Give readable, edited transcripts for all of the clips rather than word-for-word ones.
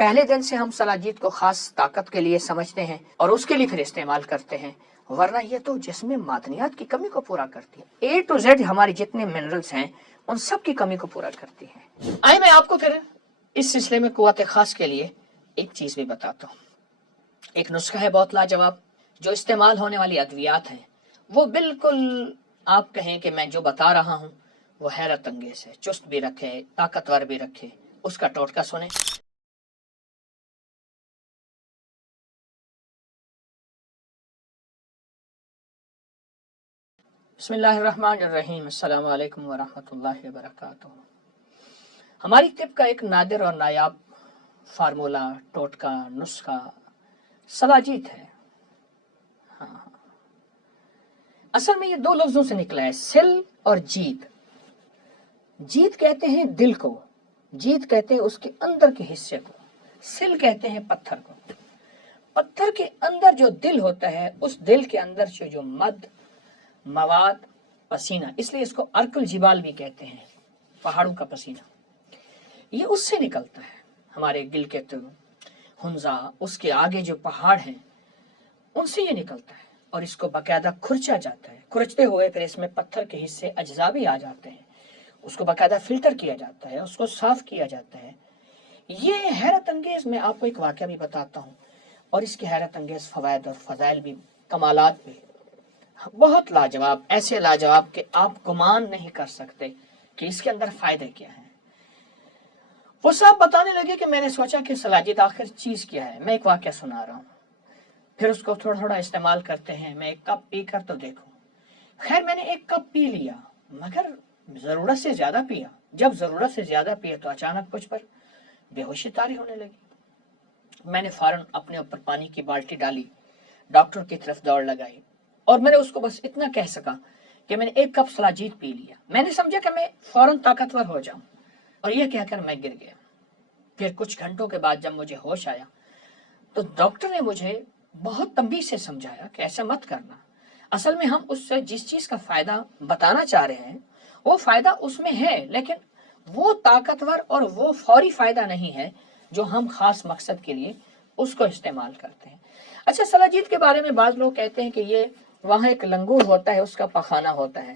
پہلے دن سے ہم سلاجید کو خاص طاقت کے لیے سمجھتے ہیں اور اس کے لیے پھر استعمال کرتے ہیں، ورنہ یہ تو جسم میں معدنیات کی کمی کو پورا کرتی ہے۔ A to Z ہماری جتنے منرلز ہیں ان سب کی کمی کو پورا کرتی ہے۔ آئے میں آپ کو پھر اس سلسلے میں قوت خاص کے لیے ایک چیز بھی بتاتا ہوں۔ ایک نسخہ ہے بہت لاجواب، جو استعمال ہونے والی ادویات ہیں وہ بالکل آپ کہیں کہ میں جو بتا رہا ہوں وہ حیرت انگیز ہے، چست بھی رکھے، طاقتور بھی رکھے۔ اس کا ٹوٹکا سنیں۔ بسم اللہ الرحمن الرحیم، السلام علیکم ورحمۃ اللہ وبرکاتہ۔ ہماری طب کا ایک نادر اور نایاب فارمولا، ٹوٹکا، نسخہ سلاجید ہے۔ ہاں، اصل میں یہ دو لفظوں سے نکلا ہے، سل اور جیت۔ جیت کہتے ہیں دل کو، جیت کہتے ہیں اس کے اندر کے حصے کو، سل کہتے ہیں پتھر کو۔ پتھر کے اندر جو دل ہوتا ہے، اس دل کے اندر جو مواد پسینہ، اس لیے اس کو ارک الجبال بھی کہتے ہیں، پہاڑوں کا پسینہ، یہ اس سے نکلتا ہے۔ ہمارے گلگت، ہنزا، اس کے آگے جو پہاڑ ہیں ان سے یہ نکلتا ہے اور اس کو باقاعدہ کھرچا جاتا ہے۔ کھرچتے ہوئے پھر اس میں پتھر کے حصے اجزاء بھی آ جاتے ہیں، اس کو باقاعدہ فلٹر کیا جاتا ہے، اس کو صاف کیا جاتا ہے۔ یہ حیرت انگیز، میں آپ کو ایک واقعہ بھی بتاتا ہوں اور اس کے حیرت انگیز فوائد اور فضائل بھی، کمالات بھی بہت لاجواب، ایسے لاجواب کہ آپ گمان نہیں کر سکتے کہ اس کے اندر فائدے کیا ہیں۔ وہ صاحب بتانے لگے کہ میں نے سوچا کہ سلاجید آخر چیز کیا ہے۔ میں ایک واقعہ سنا رہا ہوں، پھر اس کو تھوڑا تھوڑا استعمال کرتے ہیں۔ میں ایک کپ پی کر تو دیکھوں۔ خیر میں نے ایک کپ پی لیا، مگر ضرورت سے زیادہ پیا۔ جب ضرورت سے زیادہ پیا تو اچانک کچھ پر بے ہوشی طاری ہونے لگی۔ میں نے فوراً اپنے اوپر پانی کی بالٹی ڈالی، ڈاکٹر کی طرف دوڑ لگائی اور میں نے اس کو بس اتنا کہہ سکا کہ میں نے ایک کپ سلاجید پی لیا۔ میں نے سمجھا کہ میں فوراً طاقتور ہو جاؤں، اور یہ کہہ کر میں گر گیا۔ پھر کچھ گھنٹوں کے بعد جب مجھے ہوش آیا تو ڈاکٹر نے مجھے بہت تنبیہ سے سمجھایا کہ ایسا مت کرنا۔ اصل میں ہم اس سے جس چیز کا فائدہ بتانا چاہ رہے ہیں وہ فائدہ اس میں ہے، لیکن وہ طاقتور اور وہ فوری فائدہ نہیں ہے جو ہم خاص مقصد کے لیے اس کو استعمال کرتے ہیں۔ اچھا، سلاجید کے بارے میں بعض لوگ کہتے ہیں کہ یہ وہاں ایک لنگور ہوتا ہے، اس کا پخانہ ہوتا ہے۔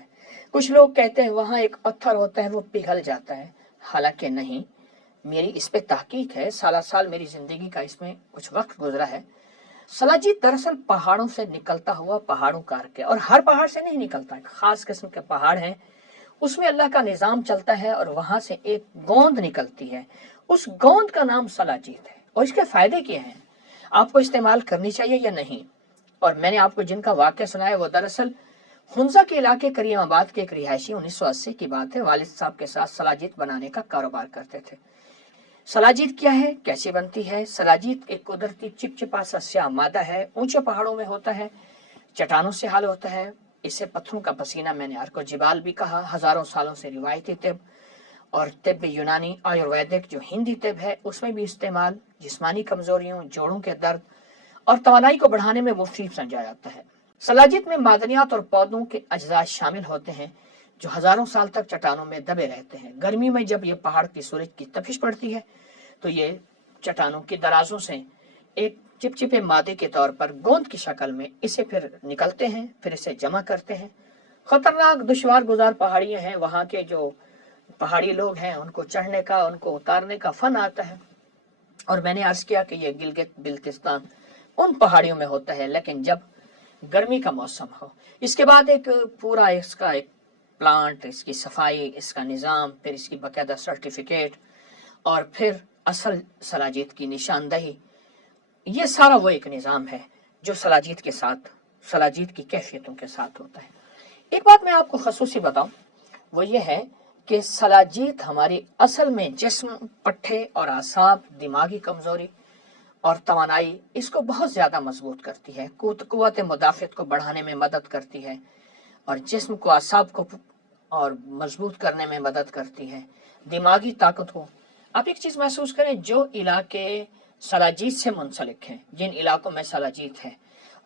کچھ لوگ کہتے ہیں وہاں ایک پتھر ہوتا ہے، وہ پگھل جاتا ہے۔ حالانکہ نہیں، میری اس پہ تحقیق ہے، سالہ سال میری زندگی کا اس میں کچھ وقت گزرا ہے۔ سلاجید دراصل پہاڑوں سے نکلتا ہوا پہاڑوں کار کے، اور ہر پہاڑ سے نہیں نکلتا، خاص قسم کے پہاڑ ہیں اس میں اللہ کا نظام چلتا ہے اور وہاں سے ایک گوند نکلتی ہے، اس گوند کا نام سلاجید ہے۔ اور اس کے فائدے کیا ہیں، آپ کو استعمال کرنی چاہیے یا نہیں؟ اور میں نے آپ کو جن کا واقعہ سنایا وہ دراصل ہنزا کے علاقے کریم آباد کے ایک رہائشی، 1980 کی بات ہے، والد صاحب کے ساتھ سلاجید بنانے کا کاروبار کرتے تھے۔ سلاجید کیا ہے، کیسے بنتی ہے؟ سلاجید ایک قدرتی چپچپا سا سیاہ مادہ ہے، اونچے پہاڑوں میں ہوتا ہے، چٹانوں سے حل ہوتا ہے۔ اسے پتھروں کا پسینہ، میں نے ارک جبال بھی کہا، ہزاروں سالوں سے روایتی طب اور طب یونانی آیورویدک جو ہندی طب ہے اس میں بھی استعمال، جسمانی کمزوریوں، جوڑوں کے درد اور توانائی کو بڑھانے میں مفید سمجھا جاتا ہے۔ سلاجید میں معدنیات اور پودوں کے اجزاء شامل ہوتے ہیں جو ہزاروں سال تک چٹانوں میں دبے رہتے ہیں۔ گرمی میں جب یہ پہاڑ کی سورج کی تپش پڑتی ہے تو یہ چٹانوں کی درازوں سے ایک چپچپے مادے کے طور پر گوند کی شکل میں اسے پھر نکلتے ہیں، پھر اسے جمع کرتے ہیں۔ خطرناک دشوار گزار پہاڑیاں ہیں، وہاں کے جو پہاڑی لوگ ہیں ان کو چڑھنے کا، ان کو اتارنے کا فن آتا ہے۔ اور میں نے عرض کیا کہ یہ گلگت بلتستان ان پہاڑیوں میں ہوتا ہے، لیکن جب گرمی کا موسم ہو، اس کے بعد ایک پورا اس کا ایک پلانٹ، اس کی صفائی، اس کا نظام، پھر اس کی باقاعدہ سرٹیفکیٹ، اور پھر اصل سلاجید کی نشاندہی، یہ سارا وہ ایک نظام ہے جو سلاجید کے ساتھ، سلاجید کی کیفیتوں کے ساتھ ہوتا ہے۔ ایک بات میں آپ کو خصوصی بتاؤں، وہ یہ ہے کہ سلاجید ہماری اصل میں جسم، پٹھے اور اعصاب، دماغی کمزوری اور توانائی، اس کو بہت زیادہ مضبوط کرتی ہے، قوت مدافعت کو بڑھانے میں مدد کرتی ہے، اور جسم کو، اعصاب کو اور مضبوط کرنے میں مدد کرتی ہے، دماغی طاقت ہو۔ آپ ایک چیز محسوس کریں، جو علاقے سلاجید سے منسلک ہیں، جن علاقوں میں سلاجید ہے،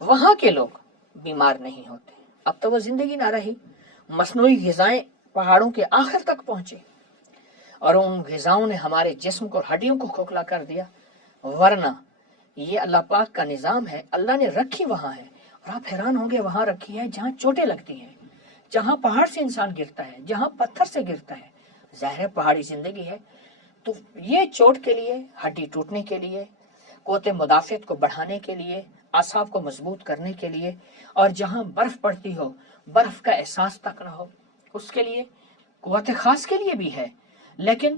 وہاں کے لوگ بیمار نہیں ہوتے۔ اب تو وہ زندگی نہ رہی، مصنوعی غذائیں پہاڑوں کے آخر تک پہنچی اور ان غذاؤں نے ہمارے جسم کو، ہڈیوں کو کھوکھلا کر دیا۔ ورنہ یہ اللہ پاک کا نظام ہے، اللہ نے رکھی وہاں ہے، اور آپ حیران ہوں گے وہاں رکھی ہے جہاں چوٹیں لگتی ہیں، جہاں پہاڑ سے انسان گرتا ہے، جہاں پتھر سے گرتا ہے۔ ظاہر پہاڑی زندگی ہے، تو یہ چوٹ کے لیے، ہڈی ٹوٹنے کے لیے، قوت مدافعت کو بڑھانے کے لیے، اعصاب کو مضبوط کرنے کے لیے، اور جہاں برف پڑتی ہو برف کا احساس تک نہ ہو اس کے لیے، قوت خاص کے لیے بھی ہے، لیکن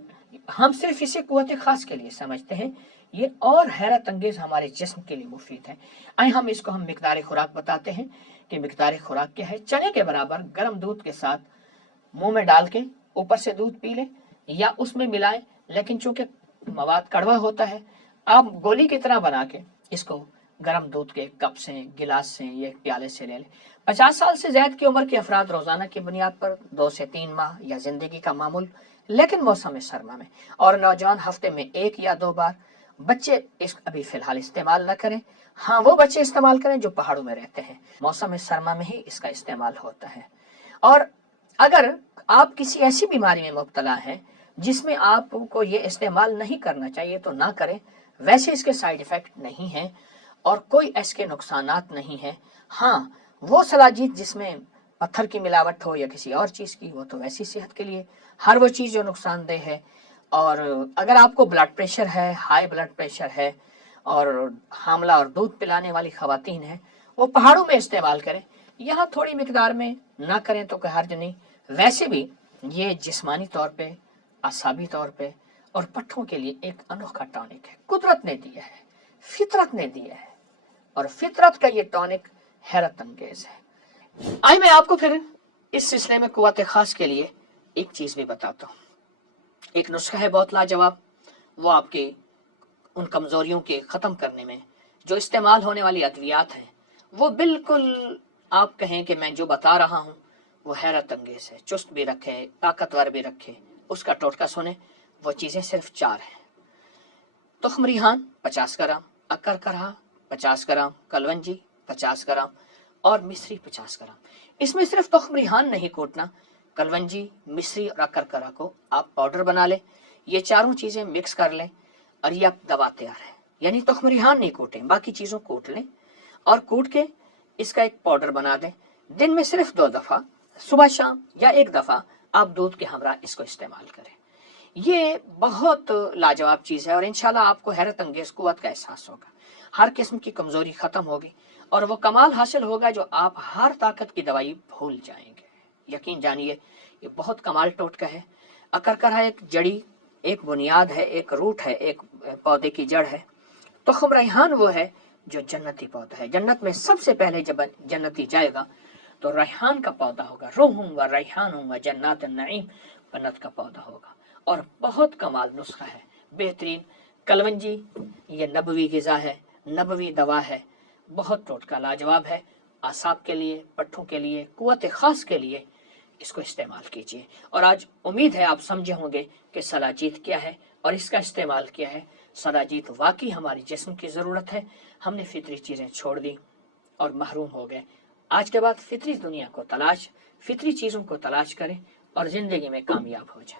ہم صرف اسے قوت خاص کے لیے سمجھتے ہیں، یہ اور حیرت انگیز ہمارے جسم کے لیے مفید ہے۔ آئے ہم اس کو مقدار خوراک بتاتے ہیں کہ مقدار خوراک کیا ہے۔ چنے کے برابر گرم دودھ کے ساتھ منہ میں ڈال کے اوپر سے دودھ پی لیں یا اس میں ملائیں، لیکن چونکہ مواد کڑوا ہوتا ہے، آپ گولی کی طرح بنا کے اس کو گرم دودھ کے کپ سے، گلاس سے یا ایک پیالے سے لے لیں۔ 50 سال سے زائد کی عمر کے افراد روزانہ کی بنیاد پر 2 سے 3 ماہ یا زندگی کا معمول، لیکن موسم سرما میں، اور نوجوان ہفتے میں 1 یا 2 بار۔ بچے اس ابھی فی الحال استعمال نہ کریں، ہاں وہ بچے استعمال کریں جو پہاڑوں میں رہتے ہیں، موسم سرما میں ہی اس کا استعمال ہوتا ہے۔ اور اگر آپ کسی ایسی بیماری میں مبتلا ہیں جس میں آپ کو یہ استعمال نہیں کرنا چاہیے تو نہ کریں، ویسے اس کے سائیڈ ایفیکٹ نہیں ہیں اور کوئی اس کے نقصانات نہیں ہیں۔ ہاں وہ سلاجید جس میں پتھر کی ملاوٹ ہو یا کسی اور چیز کی، وہ تو ویسی صحت کے لیے ہر وہ چیز جو نقصان دہ ہے۔ اور اگر آپ کو بلڈ پریشر ہے، ہائی بلڈ پریشر ہے، اور حاملہ اور دودھ پلانے والی خواتین ہیں، وہ پہاڑوں میں استعمال کریں، یہاں تھوڑی مقدار میں نہ کریں تو کوئی حرج نہیں۔ ویسے بھی یہ جسمانی طور پہ، اعصابی طور پہ اور پٹھوں کے لیے ایک انوکھا ٹانک ہے، قدرت نے دیا ہے، فطرت نے دیا ہے، اور فطرت کا یہ ٹانک حیرت انگیز ہے۔ آئے میں آپ کو پھر اس سلسلے میں قوت خاص کے لیے ایک چیز بھی بتاتا ہوں۔ ایک نسخہ ہے بہت لاجواب، وہ آپ کے ان کمزوریوں کے ختم کرنے میں جو استعمال ہونے والی ادویات ہیں، وہ بالکل آپ کہیں کہ میں جو بتا رہا ہوں وہ حیرت انگیز ہے، چست بھی رکھے، طاقتور بھی رکھے۔ اس کا ٹوٹکا سنیں، وہ چیزیں صرف 4 ہیں۔ تخم ریحان 50 گرام، اکر کرہا 50 گرام، کلونجی 50 گرام اور مصری 50 گرام۔ اس میں صرف تخم ریحان نہیں کوٹنا، کلونجی، مصری اور اکر کرہ کو آپ پاؤڈر بنا لیں، یہ چاروں چیزیں مکس کر لیں اور یہ اب دوا تیار ہے۔ یعنی تخم ریحان نہیں کوٹیں، باقی چیزوں کوٹ لیں اور کوٹ کے اس کا ایک پاؤڈر بنا دیں۔ دن میں صرف 2 دفعہ، صبح شام یا 1 دفعہ آپ دودھ کے ہمراہ اس کو استعمال کریں۔ یہ بہت لاجواب چیز ہے اور انشاءاللہ آپ کو حیرت انگیز قوت کا احساس ہوگا، ہر قسم کی کمزوری ختم ہوگی اور وہ کمال حاصل ہوگا جو آپ ہر طاقت کی دوائی بھول جائیں گے۔ یقین جانیے یہ بہت کمال ٹوٹکا ہے۔ اکر کرہ ایک جڑی، ایک بنیاد ہے، ایک روٹ ہے، ایک پودے کی جڑ ہے۔ تخم ریحان وہ ہے جو جنتی پودا ہے، جنت میں سب سے پہلے جب جنتی جائے گا تو ریحان کا پودا ہوگا، روحوں گا ریحان ہوں گا جنات النعیم، جنت کا پودا ہوگا، اور بہت کمال نسخہ ہے، بہترین۔ کلونجی یہ نبوی غذا ہے، نبوی دوا ہے، بہت ٹوٹکا لاجواب ہے، اعصاب کے لیے، پٹھوں کے لیے، قوت خاص کے لیے اس کو استعمال کیجیے۔ اور آج امید ہے آپ سمجھے ہوں گے کہ سلاجید کیا ہے اور اس کا استعمال کیا ہے۔ سلاجید واقعی ہماری جسم کی ضرورت ہے، ہم نے فطری چیزیں چھوڑ دی اور محروم ہو گئے۔ آج کے بعد فطری دنیا کو تلاش، فطری چیزوں کو تلاش کریں اور زندگی میں کامیاب ہو جائیں۔